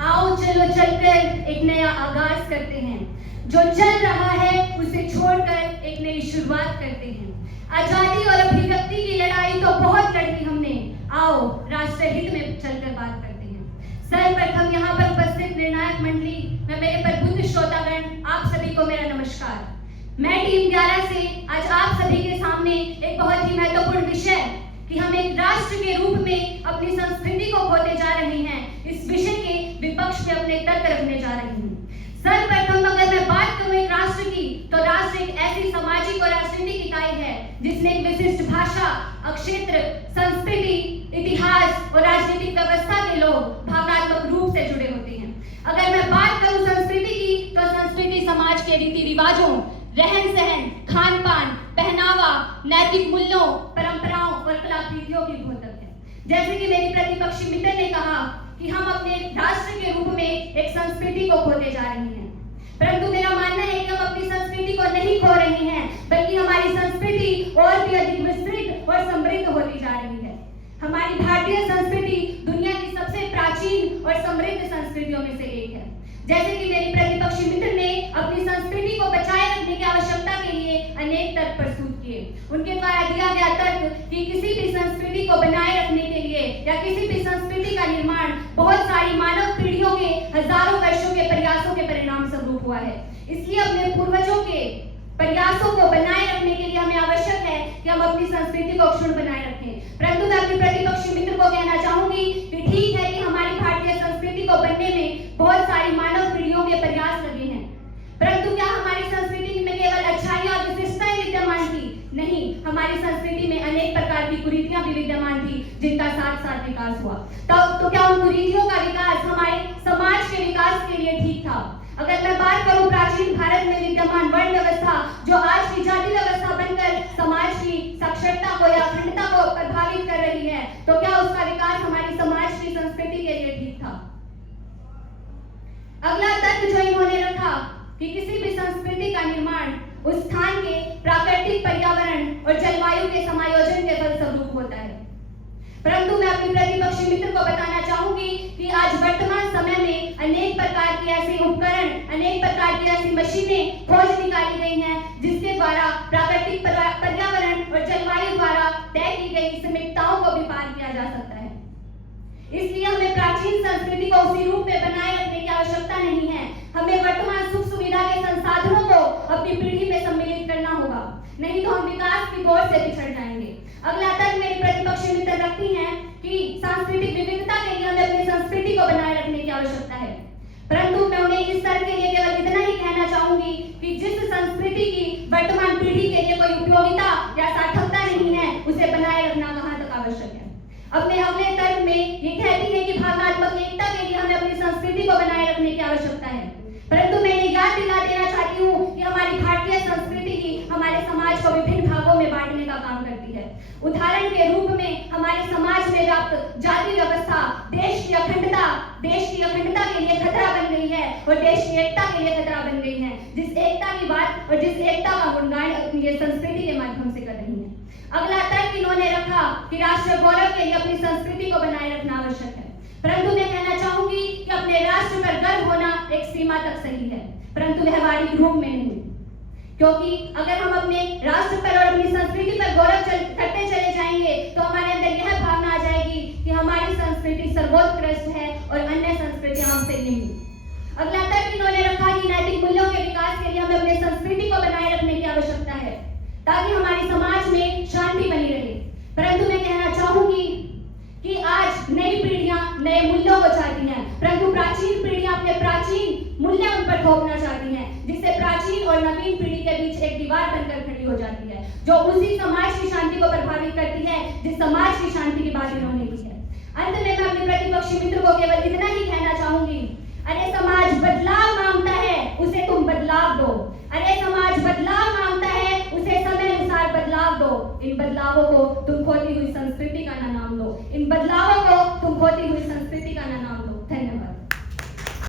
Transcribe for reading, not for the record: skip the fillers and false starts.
आओ चलो चलकर एक नया आगाज करते हैं, जो चल रहा है उसे छोड़कर एक नई शुरुआत करते हैं। आजादी और अभिव्यक्ति की लड़ाई तो बहुत लड़ी हमने, आओ राष्ट्र हित में चलकर बात करते हैं। सर्वप्रथम यहाँ पर उपस्थित निर्णायक मंडली में मेरे प्रबुद्ध श्रोतागण, आप सभी को मेरा नमस्कार। मैं टीम 11 से आज आप सभी के सामने एक बहुत ही महत्वपूर्ण विषय कि हम एक राष्ट्र के रूप में अपनी संस्कृति को खोते जा रहे हैं, इस विषय के विपक्ष में अपने तर्क रखने जा रहे हैं। सर्वप्रथम अगर मैं बात करूं एक राष्ट्र की, तो राष्ट्र एक ऐसी सामाजिक और राजनीतिक इकाई है जिसने एक विशिष्ट भाषा, क्षेत्र, संस्कृति, इतिहास और राजनीतिक व्यवस्था के लोग भावनात्मक रूप से जुड़े होते हैं। अगर मैं बात करूं संस्कृति की, तो संस्कृति समाज के रीति रिवाजों, रहन सहन, खान पान, पहनावा, नैतिक मूल्यों, परंपराओं और कलाकृतियों की द्योतक है। जैसे कि मेरी प्रतिपक्षी मित्र ने कहा कि हम अपने राष्ट्र के रूप में एक संस्कृति को खोते जा रहे हैं, परंतु मेरा मानना है कि हम अपनी संस्कृति को नहीं खो रहे हैं, बल्कि हमारी संस्कृति और भी अधिक विस्तृत और समृद्ध होती जा रही है। हमारी भारतीय संस्कृति दुनिया की सबसे प्राचीन और समृद्ध संस्कृतियों में से एक है। जैसे कि मेरी प्रतिपक्षी मित्र ने अपनी संस्कृति को बचाए रखने की आवश्यकता के लिए अनेक तर्क प्रस्तुत किए। उनके द्वारा दिया गया तर्क कि किसी भी संस्कृति को बनाए रखने के लिए या किसी भी संस्कृति का निर्माण बहुत सारी मानव पीढ़ियों के हजारों वर्षों के प्रयासों के परिणाम स्वरूप हुआ है। इसलिए अपने पूर्वजों के प्रयासों को बनाए रखने के लिए हमें आवश्यक है कि हम अपनी संस्कृति को अक्षुण्ण बनाए रखें। परंतु मैं अपने प्रतिपक्षी मित्र को कहना चाहूंगी कि ठीक है कि हमारी भारतीय संस्कृति को बनने में बहुत सारी मानव पीढ़ियों के प्रयास लगे हैं, परंतु क्या हमारी संस्कृति में केवल अच्छाइयां और विशिष्टताएं विद्यमान थी? नहीं, हमारी संस्कृति में अनेक प्रकार की कुरीतियां भी विद्यमान थी, जिनका साथ साथ विकास हुआ। तो क्या उन कुरीतियों का विकास हमारे समाज के विकास के लिए ठीक था? अगर मैं बात करूं प्राचीन भारत में विद्यमान वर्ण व्यवस्था, जो आज की जाति व्यवस्था बनकर समाज की साक्षरता को या अखंडता को प्रभावित कर रही है, तो क्या उसका विकास हमारी समाज की संस्कृति के लिए ठीक था? अगला तर्क जो इन्होंने रखा कि किसी भी संस्कृति का निर्माण उस स्थान के प्राकृतिक पर्यावरण और जलवायु के समायोजन के फलस्वरूप होता है। परंतु मैं अपने प्रतिपक्षी मित्र को बताना चाहूंगी कि आज वर्तमान समय में अनेक प्रकार के ऐसे उपकरण, अनेक प्रकार की ऐसी मशीनें खोज निकाली गई हैं, जिसके द्वारा प्राकृतिक पर्यावरण और जलवायु द्वारा तय की गई सीमितताओं को भी पार किया जा सकता है। इसलिए हमें प्राचीन संस्कृति को उसी रूप में बनाए रखने की आवश्यकता नहीं है। हमें वर्तमान सुख सुविधा के संसाधनों को अपनी पीढ़ी में सम्मिलित करना होगा, नहीं तो हम विकास की दौड़ से पिछड़ जाएंगे। अगला तक मेरी प्रतिपक्षी मित्र रखती हैं कि सांस्कृतिक विविधता के लिए हमें अपनी संस्कृति को बनाए रखने की आवश्यकता है, परंतु मैं उन्हें इस तर्क के लिए केवल इतना ही कहना चाहूंगी कि जिस संस्कृति की वर्तमान पीढ़ी के लिए कोई उपयोगिता या सार्थकता नहीं है, उसे बनाए रखना कहां तक आवश्यक है। अपने अगले तर्क में ये कहती है कि भावनात्मक एकता के लिए हमें अपनी संस्कृति को बनाए रखने की आवश्यकता है, परंतु मैं ये याद दिला देना चाहती हूँ कि हमारी भारतीय संस्कृति ही हमारे समाज को विभिन्न भागों में बांटने का काम करती है। उदाहरण के रूप में हमारे समाज में व्याप्त जाति व्यवस्था देश की अखंडता के लिए खतरा बन गई है और देश की एकता के लिए खतरा बन गई है, जिस एकता की बात और जिस एकता का गुणगान अपनी ये संस्कृति के माध्यम से कर रही है। अगला तर्क इन्होंने रखा कि राष्ट्र गौरव के लिए अपनी संस्कृति को बनाए रखना आवश्यक है, परंतु मैं कहना चाहूंगी कि अपने राष्ट्र पर गर्व होना एक सीमा तक सही है, परंतु व्यवहारिक रूप में नहीं। क्योंकि अगर हम अपने राष्ट्र पर और अपनी संस्कृति पर गौरव करते चले जाएंगे, तो हमारे अंदर यह भावना आ जाएगी कि हमारी संस्कृति सर्वोत्कृष्ट है और अन्य संस्कृतियां हमसे निम्न। अगला तर्क इन्होंने रखा कि नैतिक मूल्यों के विकास के लिए हमें अपनी संस्कृति को बनाए रखने की आवश्यकता है, ताकि हमारे समाज में शांति बनी रहे। परंतु मैं कहना चाहूंगी कि आज नई पीढ़ियां नए मूल्यों को चाहती हैं, परंतु प्राचीन पीढ़ियां अपने प्राचीन मूल्य उन पर थोपना चाहती हैं, जिससे प्राचीन और नवीन पीढ़ी के बीच एक दीवार बनकर खड़ी हो जाती है, जो उसी समाज की शांति को प्रभावित करती है जिस समाज की शांति की बात इन्होंने की है। अंत में मैं अपने प्रतिपक्षी मित्र को केवल इतना ही कहना चाहूंगी, अरे समाज बदलाव मांगता है, उसे तुम बदलाव दो। अरे समाज बदलाव मांगता है, उसे समय अनुसार बदलाव दो। इन बदलावों को तुम खोती हुई संस्कृति का नाम दो, इन बदलावों को तुम खोती हुई संस्कृति का नाम